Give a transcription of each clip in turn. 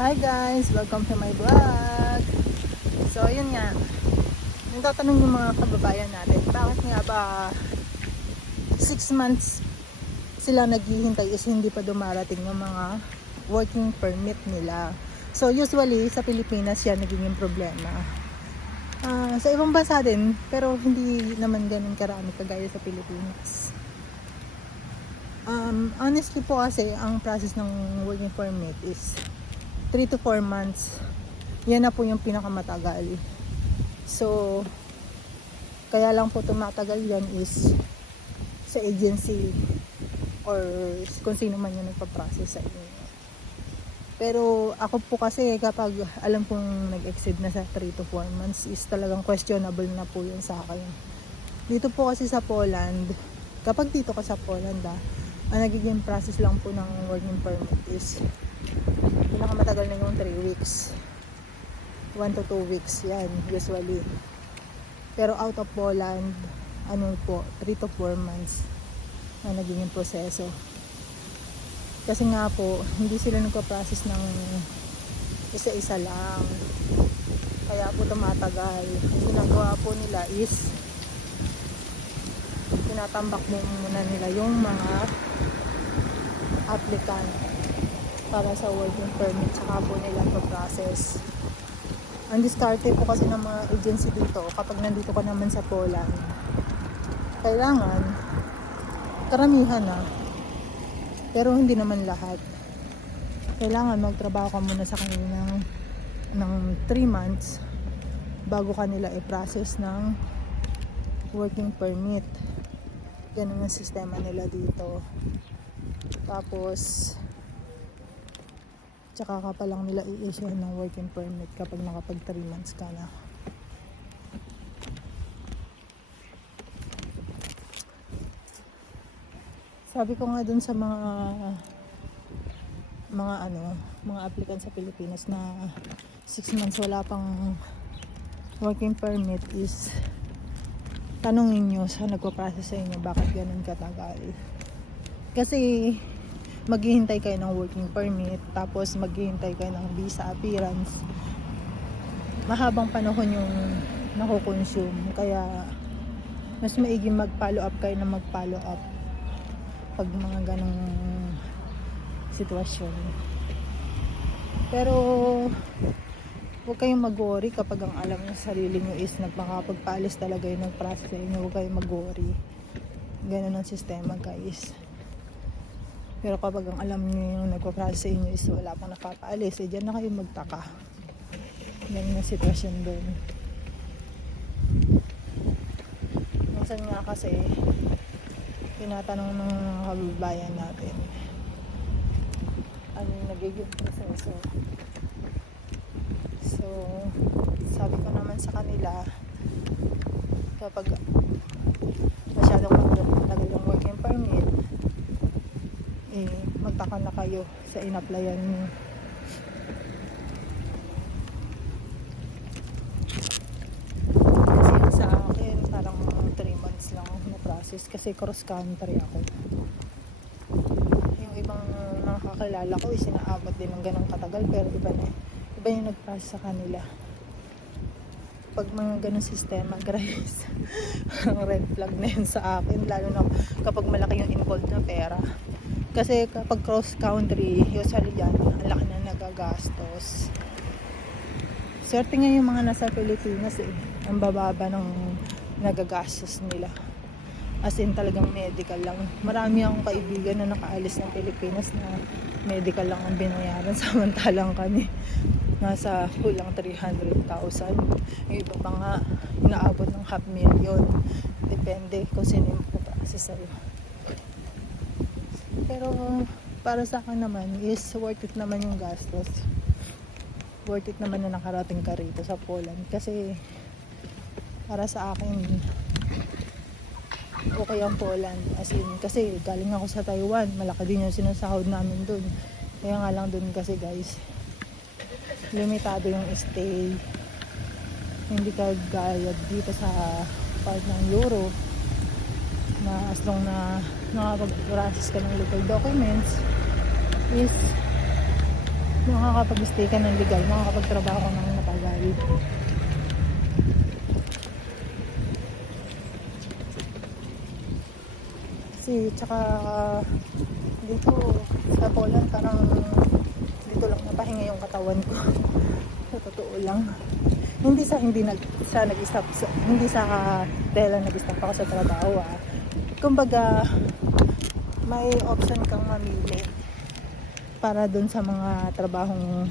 Hi guys! Welcome to my vlog! So ayun nga, nagtatanong yung mga kababayan natin, bakit nga ba 6 months sila naghihintay is hindi pa dumarating yung mga working permit nila. So usually sa Pilipinas yan naging problema. Sa ibang bansa din, pero hindi naman ganun karami kagaya sa Pilipinas. Honestly po kasi ang process ng working permit is 3 to 4 months. Yan na po yung pinakamatagal. So, kaya lang po tumatagal yan is sa agency or kung sino man yung nagpa-process sa inyo. Pero ako po kasi kapag alam kong nag-exceed na sa 3 to 4 months is talagang questionable na po yun sa akin. Dito po kasi sa Poland, kapag dito ka sa Poland ang nagiging process lang po ng working permit is pinakamatagal na yung 3 weeks. 1 to 2 weeks yan usually. Pero out of Poland, 3 to 4 months na nagiging proseso. Kasi nga po, hindi sila nagpa-process ng isa-isa lang. Kaya po tumatagal. Ang ginagawa po nila is tinatambak muna nila yung mga applicant para sa working permit, saka po nila process. Ang diskarte po kasi ng mga agency dito, kapag nandito ka naman sa Poland, kailangan karamihan pero hindi naman lahat. Kailangan magtrabaho ka muna sa kanila ng 3 months bago ka nila i-process ng working permit. Ganun ang sistema nila dito. Tapos tsaka ka pa lang nila i-issue ng working permit kapag nakapag 3 months ka na. Sabi ko nga dun sa mga applicant sa Pilipinas na 6 months wala pang working permit is tanungin nyo sa nagpa-process sa inyo bakit ganun katagal. Kasi maghihintay kayo ng working permit, tapos maghihintay kayo ng visa appearance. Mahabang panahon yung nakukonsume, kaya mas maiging mag-follow up kayo na mag-follow up pag mga ganong sitwasyon. Pero huwag kayong mag-worry kapag ang alam nyo sa sarili nyo is nagmakapagpaalis talaga yung nag-process sa inyo. Huwag kayong mag-worry. Ganun ang sistema, guys. Pero kapag ang alam niyo yung nagpa-process sa inyo is wala pang nakapaalis, dyan na kayo magtaka. Ganyan ang sitwasyon doon. Minsan nga kasi, tinatanong ng mga kababayan natin, ano yung nagiging proseso. So, sabi ko naman sa kanila, kapag masyadong matagal yung working permit, magtaka na kayo sa in-applyan nyo. Kasi sa akin parang 3 months lang na process kasi cross country ako. Yung ibang mga kakilala ko isinaabot din ng ganong katagal, pero iba yung nag-process sa kanila. Pag mga ganong sistema, guys, ang red flag na yun sa akin, lalo na kapag malaki yung involved na pera. Kasi kapag cross country, usually yan, ang laki na nagagastos. Swerte nga yung mga nasa Pilipinas ang bababa ng nagagastos nila. As in talagang medical lang. Marami akong kaibigan na nakaalis ng Pilipinas na medical lang ang binayaran, samantalang kami nasa kulang 300,000. Yung iba pa nga inaabot ng 500,000. Depende kung sino yung process sa'yo. Pero para sa akin naman is worth it naman yung gastos. Worth it naman na nakarating ka rito sa Poland. Kasi para sa akin okay ang Poland. As in, kasi galing ako sa Taiwan. Malaki din yung sinasahod namin dun. Kaya nga lang dun kasi guys, limitado yung stay. Hindi ka gayad dito sa part ng Euro na as long na nakapag-process ka ng legal documents is makakapag-stay ka ng legal, makakapagtrabaho ka ng matagal. Kasi tsaka dito sa Poland parang dito lang napahinga yung katawan ko. Sa totoo lang. Hindi sa nag-stop hindi sa dahil nag-stop ako sa trabaho Kumbaga may option kang mamili para dun sa mga trabahong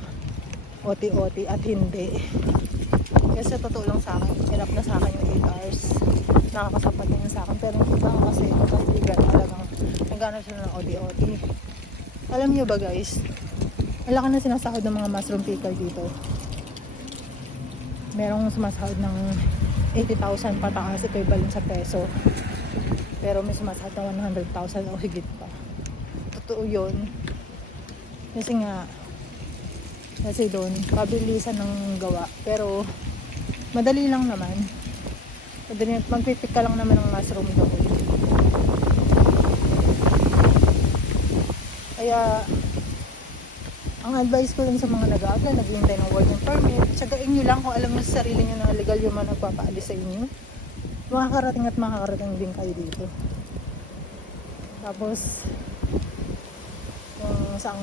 OT-OT at hindi. Kasi totoo lang sa akin, hirap na sa akin yung 8 hours. Nakakasapat na yun sa akin. Pero yung iba kasi legal talagang naghanap sila ng OT-OT. Alam nyo ba guys, wala ka na sinasahod ng mga mushroom picker dito. Merong sumasahod ng 80,000 pataas equivalent sa peso. Pero may sumasahod ng 100,000 o higit pa. Totoo yun. Kasi doon, pabilisan ng gawa. Pero, madali lang naman. Magpipik ka lang naman ng mushroom doon. Kaya, ang advice ko lang sa mga nag-a-apply, naghihintay ng working permit, tsagain nyo lang kung alam nyo sa sarili nyo na legal yung mga nagpapaalis sa inyo. Makakarating at makakarating din kayo dito. Tapos, kung isang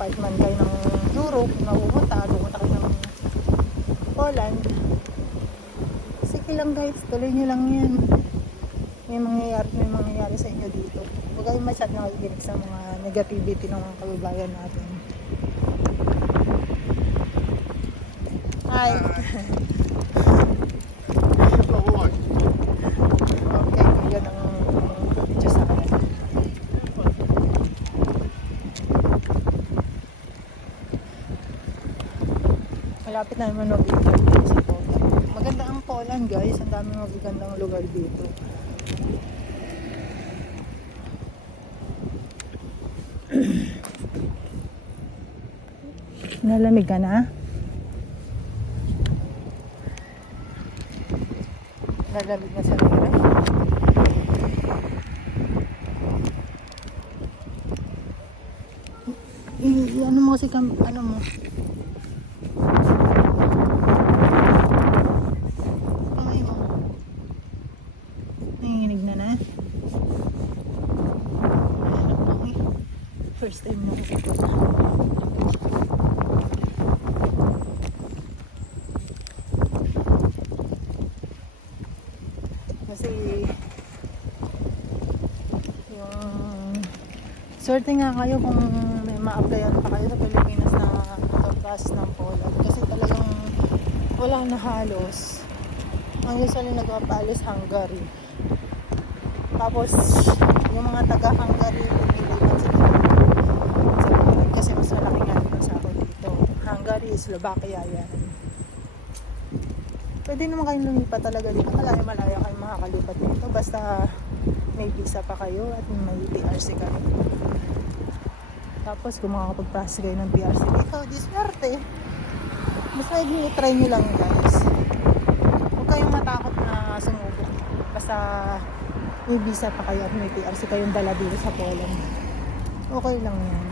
part man kayo ng Europe, pumunta kayo ng Poland, sige lang guys, tuloy nyo lang yan. May mangyayari sa inyo dito. Huwag kayong masyad nakikinig sa mga negativity ng mga kababayan natin. Hi! Okay, yun ang video sa akin. Malapit na naman mag-interview sa Poland. Maganda ang Poland guys, ang dami magagandang lugar dito. Nalamig ka na? Nalamig na sa lira? Ano mo kasi ano mo? Kamay mo. Nanginginig na na? First time mo ko. Kasi yung swerte nga kayo kung may ma-applyan pa kayo sa Pilipinas na process ng Poland kasi talagang wala na halos. Ang usually nagpapaalis Hungary, tapos yung mga taga-Hungary lumilipat sila sa Poland kasi mas malaki nga dito sa ako dito. Hungary, Slovakia yan. Pwede naman kayong lumipat talaga dito. Malaya kayong makakalipat dito. Basta may visa pa kayo at may PRC kayo. Tapos kung makakapag-process kayo ng PRC, ikaw, diswerte. Basta i-try nyo lang guys. Huwag kayong matakot na sumubok. Basta may visa pa kayo at may PRC kayong dala dito sa Poland. Okay lang yan.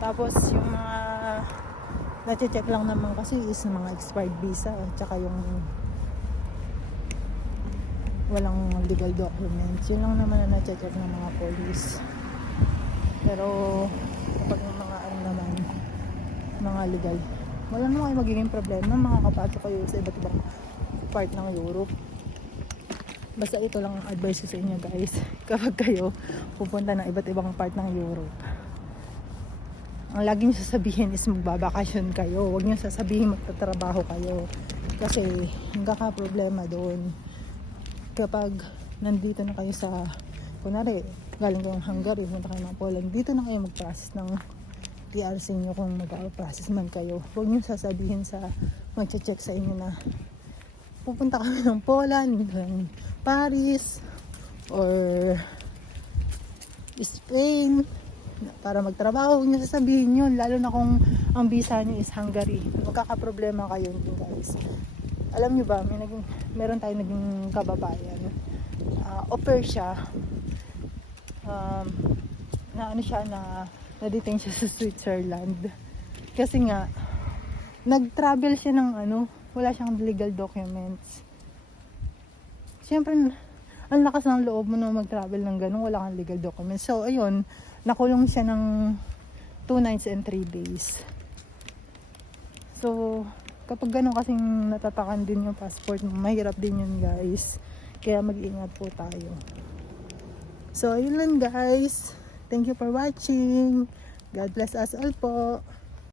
Tapos yung mga na-check lang naman kasi is mga expired visa tsaka yung walang legal documents. Yun lang naman na na-check ng mga police. Pero kapag yung mga ano naman, mga legal, wala naman kayo magiging problema. Makakapasok kayo sa iba't ibang part ng Europe. Basta ito lang ang advice ko sa inyo guys. Kapag kayo pupunta ng iba't ibang part ng Europe, ang lagi nyo sasabihin is magbabakasyon kayo. Huwag nyo sasabihin magtatrabaho kayo. Kasi problema doon. Kapag nandito na kayo sa, kunwari, galing kayong Hungary, punta kayo ng Poland, dito na kayo mag-process ng TRC nyo kung mag-process man kayo. Huwag nyo sasabihin sa mag-check sa inyo na pupunta kami ng Poland, ng Paris, or Spain, para magtrabaho. Huwag nyo sasabihin yun, lalo na kung ang visa nyo is Hungary. Magkakaproblema kayo din guys. Alam nyo ba, meron tayong naging kababayan, au pair siya, na ano siya na-detain siya sa Switzerland. Kasi nga, nag-travel siya ng wala siyang legal documents. Siyempre, ang lakas ng loob mo na mag-travel ng ganun, wala kang legal documents. So, ayun, nakulong siya ng 2 nights and 3 days. So, kapag ganun kasing natatakan din yung passport mo, mahirap din yun guys. Kaya mag-ingat po tayo. So, ayun lang guys. Thank you for watching. God bless us all po.